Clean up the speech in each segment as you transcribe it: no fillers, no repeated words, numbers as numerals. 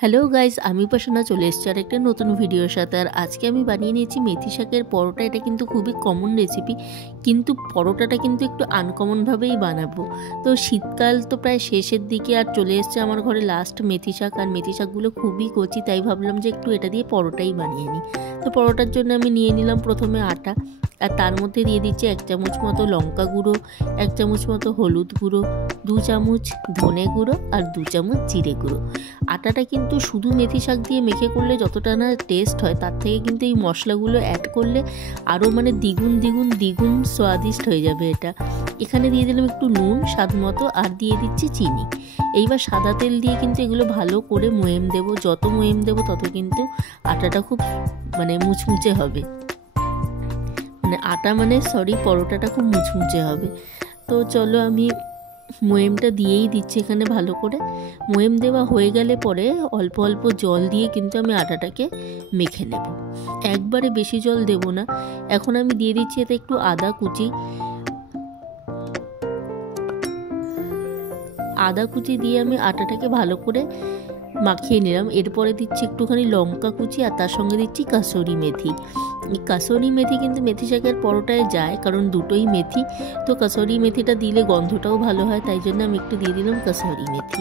Hello guys, আমি উপাসনা চলে এসেছি আর একটা নতুন ভিডিওর সাথে। আর আজকে আমি বানিয়ে নিয়েছি মেথি শাকের পরোটা। এটা কিন্তু খুবই কমন রেসিপি, কিন্তু পরোটাটা কিন্তু একটু আনকমনভাবেই বানাবো। তো শীতকাল তো প্রায় শেষের দিকে আর চলে এসছে আমার ঘরে লাস্ট মেথি শাক। আর মেথি শাকগুলো খুবই কচি, তাই ভাবলাম যে একটু এটা দিয়ে পরোটাই বানিয়ে নিই। তো পরোটার জন্য আমি নিয়ে নিলাম প্রথমে আটা, আর তার মধ্যে দিয়ে দিচ্ছি 1 চামচ মতো লঙ্কা গুঁড়ো, 1 চামচ মতো হলুদ গুঁড়ো, 2 চামচ ধনে গুঁড়ো আর 2 চামচ জিরে গুঁড়ো। আটাটা কিন্তু শুধু মেথি শাক দিয়ে মেখে করলে যতটা না টেস্ট হয়, তার থেকে কিন্তু এই মশলাগুলো অ্যাড করলে আরও দ্বিগুণ স্বাদিষ্ট হয়ে যাবে এটা। এখানে দিয়ে দিলাম একটু নুন স্বাদ মতো, আর দিয়ে দিচ্ছি চিনি। এইবার সাদা তেল দিয়ে কিন্তু এগুলো ভালো করে ময়েম দেবো। যত ময়েম দেবো তত কিন্তু আটাটা খুব মুচমুচে হবে। পরোটাটা খুব মুচমুচে হবে। তো চলো, আমি ময়েমটা দিয়েই দিচ্ছি এখানে ভালো করে। ময়েম দেওয়া হয়ে গেলে পরে অল্প অল্প জল দিয়ে কিন্তু আমি আটাটাকে মেখে নেব। একবারে বেশি জল দেব না। এখন আমি দিয়ে দিচ্ছি এতে একটু আদা কুচি দিয়ে আমি আটাটাকে ভালো করে মাখিয়ে নিলাম। এরপরে দিচ্ছি একটুখানি লঙ্কা কুচি, আর তার সঙ্গে দিচ্ছি কাসুরি মেথি। এই কাসুরি মেথি কিন্তু মেথি শাকের পরোটায় যায়, কারণ দুটোই মেথি। তো কাসুরি মেথিটা দিলে গন্ধটাও ভালো হয়, তাই জন্য আমি একটু দিয়ে দিলাম কাসুরি মেথি।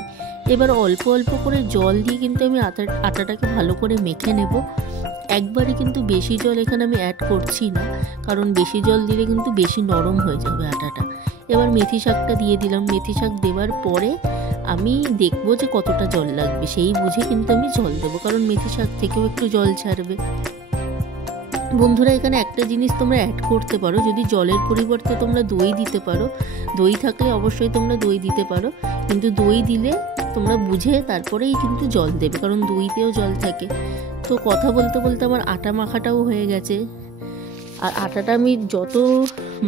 এবার অল্প অল্প করে জল দিয়ে কিন্তু আমি আটাটাকে ভালো করে মেখে নেব। একবারে কিন্তু বেশি জল এখানে আমি অ্যাড করছি না, কারণ বেশি জল দিলে কিন্তু বেশি নরম হয়ে যাবে আটাটা। এবার মেথি শাকটা দিয়ে দিলাম। মেথি শাক দেওয়ার পরে আমি দেখবো যে কতটা জল লাগবে, সেই বুঝে কিন্তু আমি জল দেবো, কারণ মেথি শাক থেকেও একটু জল ছাড়বে। বন্ধুরা, এখানে একটা জিনিস তোমরা অ্যাড করতে পারো, যদি জলের পরিবর্তে তোমরা দই দিতে পারো। দই থাকলে অবশ্যই তোমরা দই দিতে পারো, কিন্তু দই দিলে তোমরা বুঝে তারপরেই কিন্তু জল দেবে, কারণ দইতেও জল থাকে। তো কথা বলতে বলতে আমার আটা মাখাটাও হয়ে গেছে। আর আটাটা আমি যত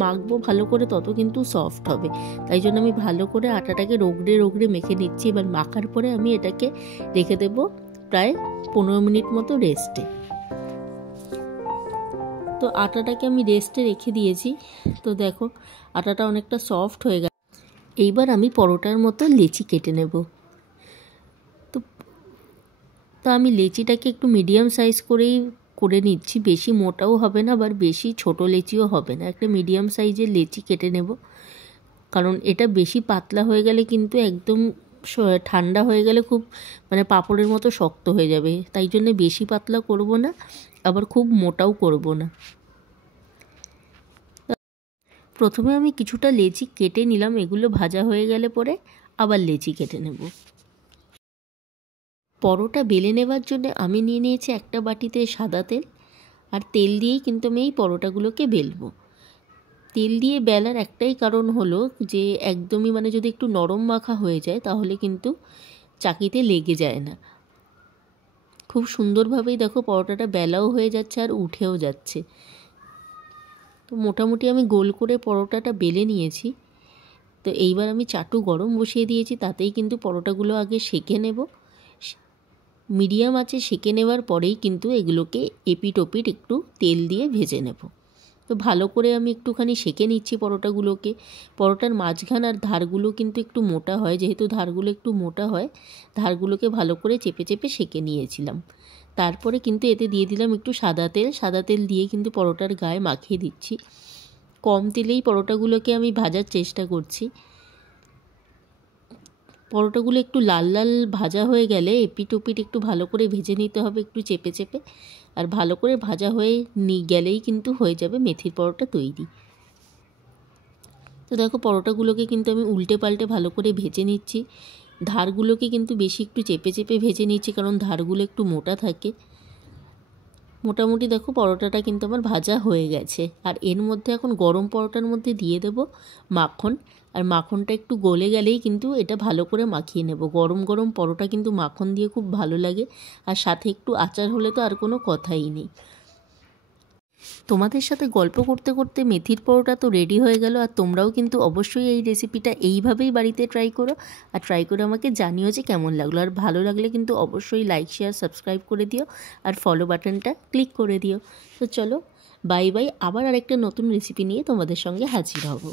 মাখবো ভালো করে তত কিন্তু সফট হবে, তাই জন্য আমি ভালো করে আটাটাকে রগড়ে মেখে নিচ্ছি। এবার মাখার পরে আমি এটাকে রেখে দেবো প্রায় 15 মিনিট মতো রেস্টে। তো আটাটাকে আমি রেস্টে রেখে দিয়েছি। তো দেখো, আটাটা অনেকটা সফট হয়ে গেছে। এইবার আমি পরোটার মতো লেচি কেটে নেব। তো আমি লেচিটাকে একটু মিডিয়াম সাইজ করেই করে নিচ্ছি। বেশি মোটাও হবে না, আবার বেশি ছোট লেচিও হবে না। একটা মিডিয়াম সাইজের লেচি কেটে নেব, কারণ এটা বেশি পাতলা হয়ে গেলে কিন্তু একদম ঠান্ডা হয়ে গেলে খুব পাঁপড়ের মতো শক্ত হয়ে যাবে। তাই জন্য বেশি পাতলা করব না, আবার খুব মোটাও করব না। প্রথমে আমি কিছুটা লেচি কেটে নিলাম। এগুলো ভাজা হয়ে গেলে পরে আবার লেচি কেটে নেব। পরোটা বেলে নেবার জন্য আমি নিয়ে নিয়েছি একটা বাটিতে সাদা তেল, আর তেল দিয়েই কিন্তু আমি এই পরোটাগুলোকে বেলবো। তেল দিয়ে বেলার একটাই কারণ হলো যে একদমই যদি একটু নরম মাখা হয়ে যায় তাহলে কিন্তু চাকিতে লেগে যায় না। খুব সুন্দরভাবেই দেখো পরোটাটা বেলাও হয়ে যাচ্ছে আর উঠেও যাচ্ছে। তো মোটামুটি আমি গোল করে পরোটাটা বেলে নিয়েছি। তো এইবার আমি চাটু গরম বসিয়ে দিয়েছি, তাতেই কিন্তু পরোটাগুলো আগে সেঁকে নেব। মিডিয়াম আঁচে সেঁকে নেওয়ার পরেই কিন্তু এগুলোকে এপিট ওপিট একটু তেল দিয়ে ভেজে নেব। তো ভালো করে আমি একটুখানি সেঁকে নিচ্ছি পরোটাগুলোকে। পরোটার মাঝখান আর ধারগুলো কিন্তু একটু মোটা হয়, যেহেতু ধারগুলো একটু মোটা হয়, ধারগুলোকে ভালো করে চেপে চেপে সেঁকে নিয়েছিলাম। তারপরে কিন্তু এতে দিয়ে দিলাম একটু সাদা তেল দিয়ে কিন্তু পরোটার গায়ে মাখিয়ে দিচ্ছি। কম তেলেই পরোটাগুলোকে আমি ভাজার চেষ্টা করছি। পরোটাগুলো একটু লাল লাল ভাজা হয়ে গেলে এপিট ওপিট একটু ভালো করে ভেজে নিতে হবে, একটু চেপে চেপে। আর ভালো করে ভাজা হয়ে গেলেই কিন্তু হয়ে যাবে মেথির পরোটা তৈরি। তো দেখো, পরোটাগুলোকে কিন্তু আমি উল্টে পাল্টে ভালো করে ভেজে নিচ্ছি। ধারগুলোকে কিন্তু বেশি একটু চেপে চেপে ভেজে নিচ্ছি, কারণ ধারগুলো একটু মোটা থাকে। মোটামুটি দেখো পরোটাটা কিন্তু আমার ভাজা হয়ে গেছে। আর এর মধ্যে এখন গরম পরোটার মধ্যে দিয়ে দেব মাখন। আর মাখনটা একটু গলে গেলেই কিন্তু এটা ভালো করে মাখিয়ে নেব। গরম গরম পরোটা কিন্তু মাখন দিয়ে খুব ভালো লাগে, আর সাথে একটু আচার হলে তো আর কোনো কথাই নেই। তোমাদের সাথে গল্প করতে করতে মেথির পরোটা তো রেডি হয়ে গেল। আর তোমরাও কিন্তু অবশ্যই এই রেসিপিটা এইভাবেই বাড়িতে ট্রাই করো, আর ট্রাই করে আমাকে জানিও যে কেমন লাগলো। আর ভালো লাগলে কিন্তু অবশ্যই লাইক শেয়ার সাবস্ক্রাইব করে দিও, আর ফলো বাটনটা ক্লিক করে দিও। তো চলো, বাই বাই। আবার আরেকটা নতুন রেসিপি নিয়ে তোমাদের সঙ্গে হাজির হব।